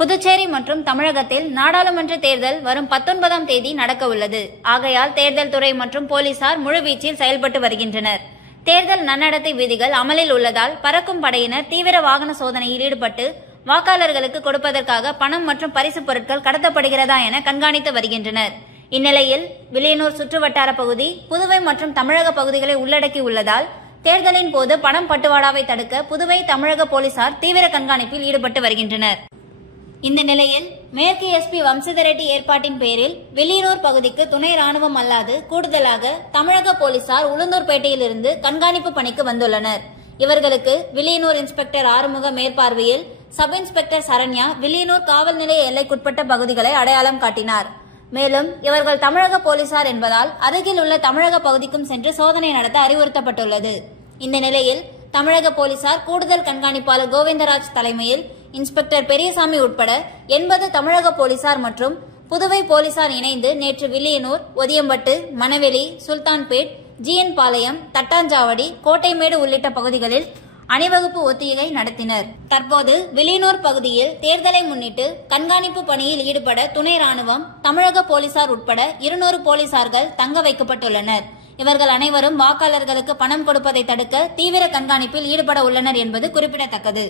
புதுச்சேரி மற்றும் தமிழகத்தில் நாடாளுமன்ற தேர்தல் வரும் 19ஆம் தேதி நடக்க உள்ளது. ஆகையால் தேர்தல் துறை மற்றும் போலீசார் முழுவீச்சில் செயல்பட்டு வருகின்றனர். தேர்தல் நன்னடத்தை விதிகள் அமலில் உள்ளதால் பறக்கும் படையினர் தீவிர வாகன சோதனையில் ஈடுபட்டு வாக்காளர்களுக்கு கொடுப்பதற்காக பணம் மற்றும் பரிசுப் பொருட்கள் கடத்தப்படுகிறதா என கண்காணித்து வருகின்றனர். இந்நிலையில் வில்லியனூர் சுற்றுவட்டார பகுதி புதுவை மற்றும் தமிழக பகுதிகளை உள்ளடக்கி உள்ளதால் தேர்தலின் போது பணம் பட்டுவாடாவை தடுக்க புதுவை தமிழக போலீசார் தீவிர கண்காணிப்பில் ஈடுபட்டு வருகின்றனர். இந்த நிலையில் மேற்கு எஸ்பி வம்சிதர் ரெட்டி ஏற்பாட்டின் பேரில் வில்லியனூர் பகுதிக்கு துணை ராணுவம் அல்லாது கூடுதலாக தமிழக போலீசார் உளுந்தூர்பேட்டையிலிருந்து கண்காணிப்பு பணிக்கு வந்துள்ளனர். இவர்களுக்கு வில்லியனூர் இன்ஸ்பெக்டர் ஆறுமுக மேற்பார்வையில் சப் இன்ஸ்பெக்டர் சரண்யா வில்லியனூர் காவல் நிலைய எல்லைக்குட்பட்ட பகுதிகளை அடையாளம் காட்டினார். மேலும் இவர்கள் தமிழக போலீசார் என்பதால் அருகில் உள்ள தமிழக பகுதிக்கும் சென்று சோதனை நடத்த அறிவுறுத்தப்பட்டுள்ளது. இந்த நிலையில் தமிழக போலீசார் கூடுதல் கண்காணிப்பாளர் கோவிந்தராஜ் தலைமையில் இன்ஸ்பெக்டர் பெரியசாமி உட்பட 80 தமிழக போலீசார் மற்றும் புதுவை போலீசார் இணைந்து நேற்று வில்லியனூர், ஒதியம்பட்டு, மணவெளி, சுல்தான்பேட், ஜிஎன் பாளையம், தட்டாஞ்சாவடி, கோட்டைமேடு உள்ளிட்ட பகுதிகளில் அணிவகுப்பு ஒத்திகை நடத்தினர். தற்போது வில்லியனூர் பகுதியில் தேர்தலை முன்னிட்டு கண்காணிப்பு பணியில் ஈடுபட துணை ராணுவம், தமிழக போலீசார் உட்பட 200 போலீசார்கள் தங்க வைக்கப்பட்டுள்ளனர். இவர்கள் அனைவரும் வாக்காளர்களுக்கு பணம் கொடுப்பதை தடுக்க தீவிர கண்காணிப்பில் ஈடுபட உள்ளனர் என்பது குறிப்பிடத்தக்கது.